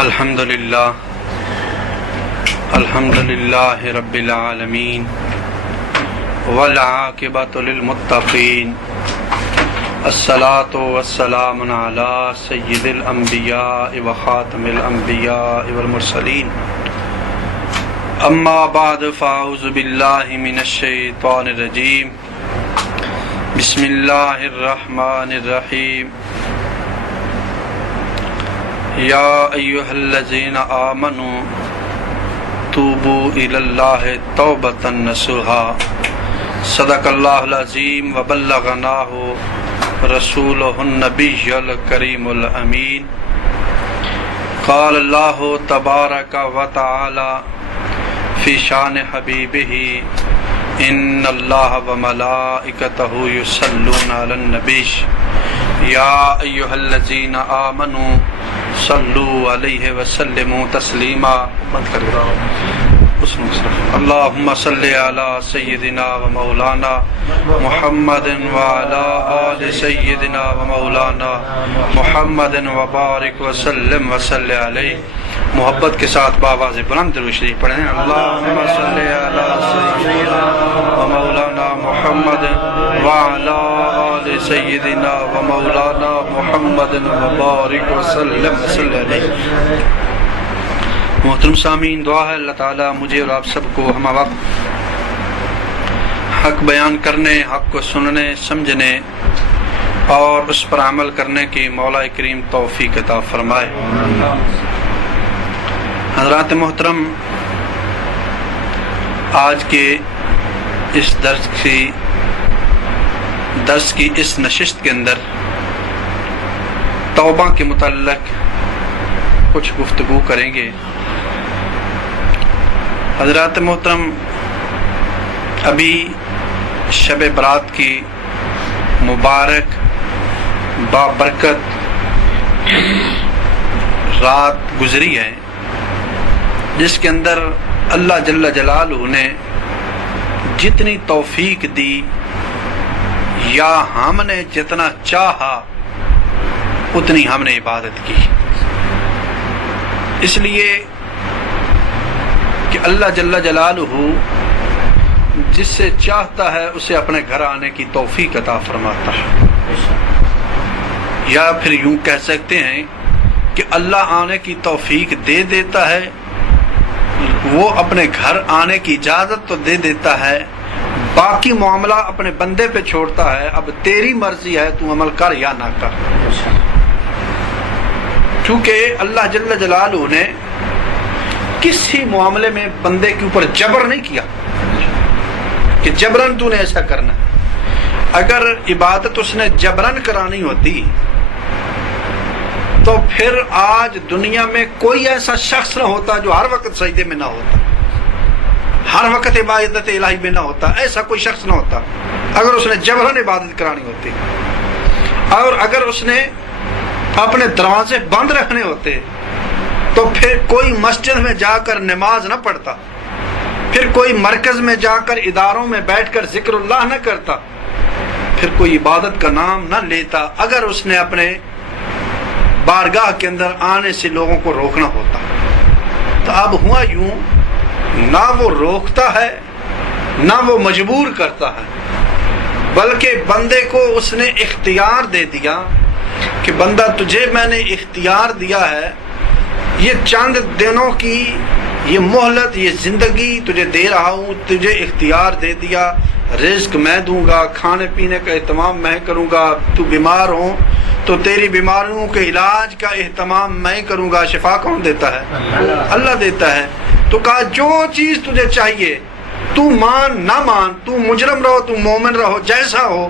الحمد للہ رب العالمین والعاقبۃ للمتقین الصلاۃ والسلام علی سید الانبیاء وخاتم الانبیاء والمرسلین اما بعد فاعوذ باللہ من الشیطان الرجیم بسم اللہ الرحمن الرحیم یا ایھا الذین آمنوا توبوا الی اللہ توبۃ نصوحا صدق اللہ العظیم وبلغناہ رسولہ النبی الکریم الامین قال اللہ تبارک و تعالی فی شان حبیبہ ان اللہ وملائکتہ یصلون علی النبی یا ایھا الذین آمنوا صلوا علیہ وسلموا تسلیما اللہم صلی علی سیدنا و مولانا محمد وعلی آل سیدنا و مولانا محمد وبارک وسلم وصلی علیہ. محبت کے ساتھ بآواز بلند درود شریف پڑھیں. اللہم صلی علی سیدنا و مولانا محمد وعلی آل سیدنا و مولانا محمد وبارک وسلم وصلی علیہ. محترم سامعین، دعا ہے اللہ تعالیٰ مجھے اور آپ سب کو ہمہ وقت حق بیان کرنے، حق کو سننے، سمجھنے اور اس پر عمل کرنے کی مولا کریم توفیق عطا فرمائے. حضرات محترم، آج کے اس درس کی اس نشست کے اندر توبہ کے متعلق کچھ گفتگو کریں گے. حضرات محترم، ابھی شب برات کی مبارک بابرکت رات گزری ہے، جس کے اندر اللہ جل جلالہ نے جتنی توفیق دی یا ہم نے جتنا چاہا اتنی ہم نے عبادت کی. اس لیے کہ اللہ جل جلالہ جس سے چاہتا ہے اسے اپنے گھر آنے کی توفیق عطا فرماتا ہے، یا پھر یوں کہہ سکتے ہیں کہ اللہ آنے کی توفیق دے دیتا ہے، وہ اپنے گھر آنے کی اجازت تو دے دیتا ہے، باقی معاملہ اپنے بندے پہ چھوڑتا ہے. اب تیری مرضی ہے، تو عمل کر یا نہ کر. چونکہ اللہ جل جلالہ نے کسی معاملے میں بندے کے اوپر جبر نہیں کیا کہ جبرن تو نے ایسا کرنا. اگر عبادت اس نے جبرن کرانی ہوتی تو پھر آج دنیا میں کوئی ایسا شخص نہ ہوتا جو ہر وقت سجدے میں نہ ہوتا، ہر وقت عبادت الہی میں نہ ہوتا. ایسا کوئی شخص نہ ہوتا اگر اس نے جبرن عبادت کرانی ہوتی. اور اگر اس نے اپنے دروازے بند رکھنے ہوتے تو پھر کوئی مسجد میں جا کر نماز نہ پڑھتا، پھر کوئی مرکز میں جا کر اداروں میں بیٹھ کر ذکر اللہ نہ کرتا، پھر کوئی عبادت کا نام نہ لیتا اگر اس نے اپنے بارگاہ کے اندر آنے سے لوگوں کو روکنا ہوتا. تو اب ہوا یوں، نہ وہ روکتا ہے نہ وہ مجبور کرتا ہے، بلکہ بندے کو اس نے اختیار دے دیا کہ بندہ تجھے میں نے اختیار دیا ہے، یہ چند دنوں کی یہ مہلت، یہ زندگی تجھے دے رہا ہوں، تجھے اختیار دے دیا، رزق میں دوں گا، کھانے پینے کا اہتمام میں کروں گا، تو بیمار ہوں تو تیری بیماریوں کے علاج کا اہتمام میں کروں گا. شفا کون دیتا ہے؟ اللہ دیتا ہے. تو کہا جو چیز تجھے چاہیے تو مان نہ مان، تو مجرم رہو تو مومن رہو، جیسا ہو،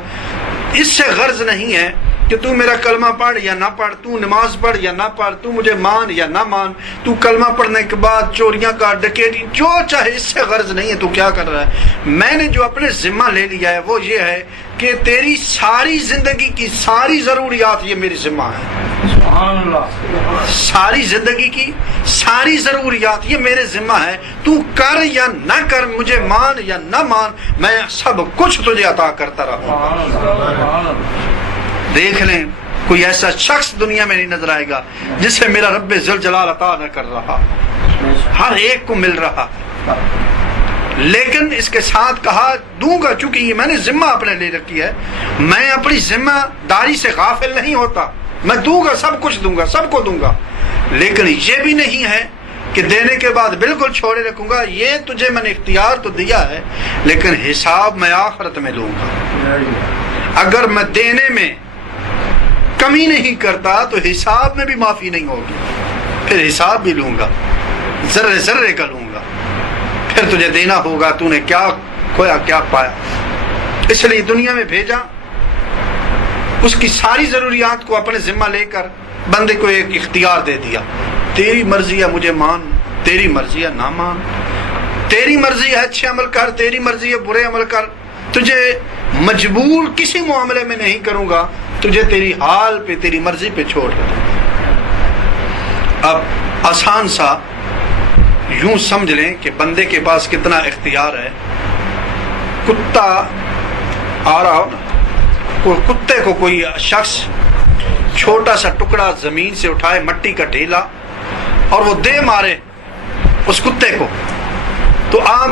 اس سے غرض نہیں ہے کہ تو میرا کلمہ پڑھ یا نہ پڑھ، تو نماز پڑھ یا نہ پڑھ، تو مجھے مان یا نہ مان، تو کلمہ پڑھنے کے بعد چوریاں کا، ڈکیتی، جو چاہے، اس سے غرض نہیں ہے تو کیا کر رہا ہے. میں نے جو اپنے ذمہ لے لیا ہے وہ یہ ہے کہ تیری ساری زندگی کی ساری ضروریات یہ میری ذمہ ہے. سبحان اللہ. ساری زندگی کی ساری ضروریات یہ میرے ذمہ ہے، تو کر یا نہ کر، مجھے مان یا نہ مان، میں سب کچھ تجھے عطا کرتا رہوں. دیکھ لیں کوئی ایسا شخص دنیا میں نہیں نظر آئے گا جسے میرا رب ذوالجلال عطا نہ کر رہا. ہر ایک کو مل رہا، لیکن اس کے ساتھ کہا دوں گا. چونکہ یہ میں نے ذمہ اپنے لے رکھی ہے، میں اپنی ذمہ داری سے غافل نہیں ہوتا. میں دوں گا، سب کچھ دوں گا، سب کو دوں گا. لیکن یہ بھی نہیں ہے کہ دینے کے بعد بالکل چھوڑے رکھوں گا. یہ تجھے میں نے اختیار تو دیا ہے، لیکن حساب میں آخرت میں لوں گا. اگر میں دینے میں کمی نہیں کرتا تو حساب میں بھی معافی نہیں ہوگی. پھر حساب بھی لوں گا، ذرے ذرے کا لوں گا. پھر تجھے دینا ہوگا تو نے کیا کھویا کیا پایا. اس لیے دنیا میں بھیجا، اس کی ساری ضروریات کو اپنے ذمہ لے کر بندے کو ایک اختیار دے دیا. تیری مرضی ہے مجھے مان، تیری مرضی ہے نہ مان. تیری مرضی ہے اچھے عمل کر، تیری مرضی ہے برے عمل کر. تجھے مجبور کسی معاملے میں نہیں کروں گا، تجھے تیری حال پہ تیری مرضی پہ چھوڑ دوں گا. اب آسان سا یوں سمجھ لیں کہ بندے کے پاس کتنا اختیار ہے. کتا آ رہا ہو نا، کتے کو کوئی شخص چھوٹا سا ٹکڑا زمین سے اٹھائے، مٹی کا ڈھیلا، اور وہ دے مارے اس کتے کو، تو آپ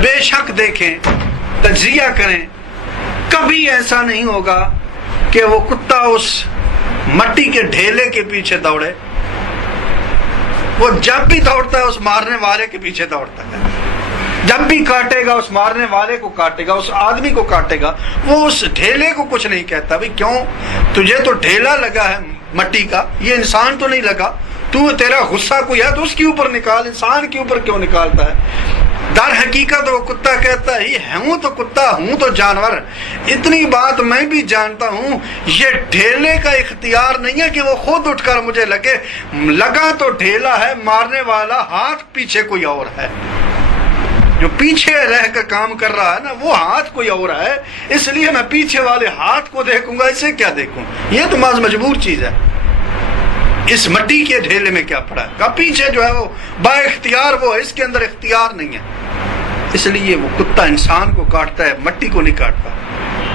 بے شک دیکھیں، تجزیہ کریں، کبھی ایسا نہیں ہوگا کہ وہ کتا اس مٹی کے ڈھیلے کے پیچھے دوڑے. وہ جب بھی دوڑتا ہے اس مارنے والے کے پیچھے دوڑتا ہے. جب بھی کاٹے گا اس مارنے والے کو کاٹے گا، اس آدمی کو کاٹے گا. وہ اس ڈھیلے کو کچھ نہیں کہتا. بھئی کیوں؟ تجھے تو ڈھیلا لگا ہے مٹی کا، یہ انسان تو نہیں لگا. تیرا غصہ کوئی ہے تو اس کے اوپر نکال، انسان کے اوپر کیوں نکالتا ہے؟ در حقیقت وہ کتا کہتا ہے ہوں تو کتا، ہوں تو جانور. اتنی بات میں بھی جانتا ہوں، یہ ڈھیلے کا اختیار نہیں ہے کہ وہ خود اٹھ کر مجھے لگے. لگا تو ڈھیلا ہے، مارنے والا ہاتھ پیچھے کوئی اور ہے. جو پیچھے رہ کر کام کر رہا ہے نا، وہ ہاتھ کوئی اور ہے. اس لیے میں پیچھے والے ہاتھ کو دیکھوں گا، اسے کیا دیکھوں؟ یہ تو محض مجبور چیز ہے. اس مٹی کے ڈھیلے میں کیا پڑا ہے؟ کہ پیچھے جو ہے وہ با اختیار وہ ہے، اس کے اندر اختیار نہیں ہے. اس لیے وہ کتا انسان کو کاٹتا ہے، مٹی کو نہیں کاٹتا،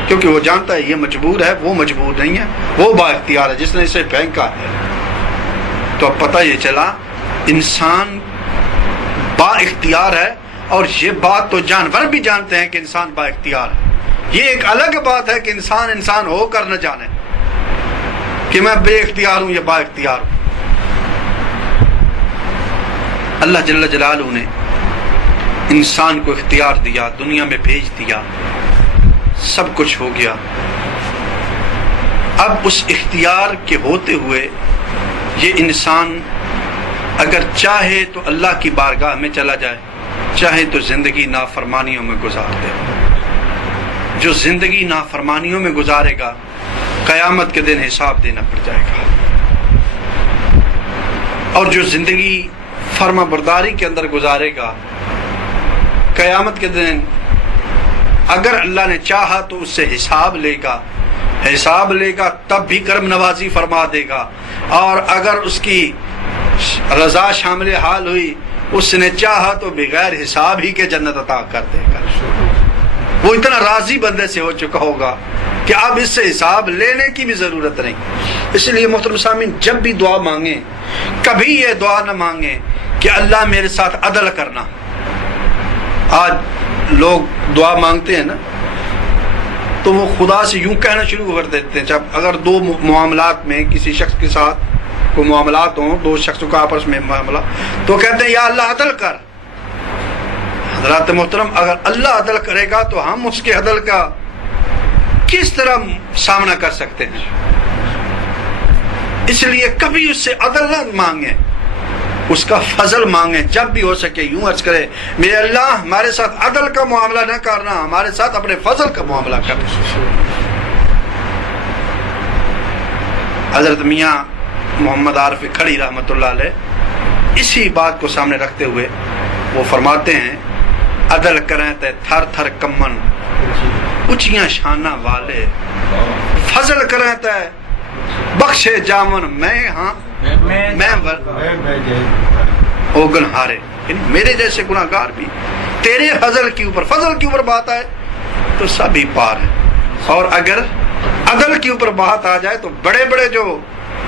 کیونکہ وہ جانتا ہے یہ مجبور ہے، وہ مجبور نہیں ہے، وہ با اختیار ہے جس نے اسے پھینکا ہے. تو اب پتہ یہ چلا انسان با اختیار ہے. اور یہ بات تو جانور بھی جانتے ہیں کہ انسان با اختیار ہے. یہ ایک الگ بات ہے کہ انسان ہو کر نہ جانے کہ میں بے اختیار ہوں یا با اختیار ہوں. اللہ جل جلالہ نے انسان کو اختیار دیا، دنیا میں بھیج دیا، سب کچھ ہو گیا. اب اس اختیار کے ہوتے ہوئے یہ انسان اگر چاہے تو اللہ کی بارگاہ میں چلا جائے، چاہے تو زندگی نافرمانیوں میں گزار دے. جو زندگی نافرمانیوں میں گزارے گا قیامت کے دن حساب دینا پڑ جائے گا. اور جو زندگی فرما برداری کے اندر گزارے گا قیامت کے دن اگر اللہ نے چاہا تو اس سے حساب لے گا تب بھی کرم نوازی فرما دے گا. اور اگر اس کی رضا شامل حال ہوئی، اس نے چاہا تو بغیر حساب ہی کے جنت عطا کر دے گا. وہ اتنا راضی بندے سے ہو چکا ہوگا کہ اب اس سے حساب لینے کی بھی ضرورت نہیں. اس لیے محترم سامعین، جب بھی دعا مانگیں کبھی یہ دعا نہ مانگیں کہ اللہ میرے ساتھ عدل کرنا. آج لوگ دعا مانگتے ہیں نا تو وہ خدا سے یوں کہنا شروع کر دیتے ہیں. جب اگر دو معاملات میں کسی شخص کے ساتھ کوئی معاملات ہوں، دو شخصوں کا آپس میں معاملہ، تو کہتے ہیں یا اللہ عدل کر. حضرات محترم، اگر اللہ عدل کرے گا تو ہم اس کے عدل کا کس طرح سامنا کر سکتے ہیں؟ اس لیے کبھی اس سے عدل نہ مانگیں، اس کا فضل مانگیں. جب بھی ہو سکے یوں عرض کرے میرے اللہ ہمارے ساتھ عدل کا معاملہ نہ کرنا، ہمارے ساتھ اپنے فضل کا معاملہ کرنا. حضرت میاں محمد عارف کھڑی رحمۃ اللہ علیہ اسی بات کو سامنے رکھتے ہوئے وہ فرماتے ہیں عدل کریں تے تھر تھر کمن اچیاں شانہ والے، فضل کریں تے بخشے جامن میں ہاں میں اوگن ہارے. یعنی میرے جیسے گناہگار بھی تیرے فضل کے اوپر بات آئے تو سب ہی پار ہے. اور اگر عدل کے اوپر بات آ جائے تو بڑے بڑے جو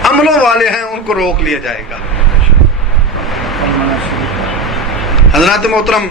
عملوں والے ہیں ان کو روک لیا جائے گا۔ حضرات محترم،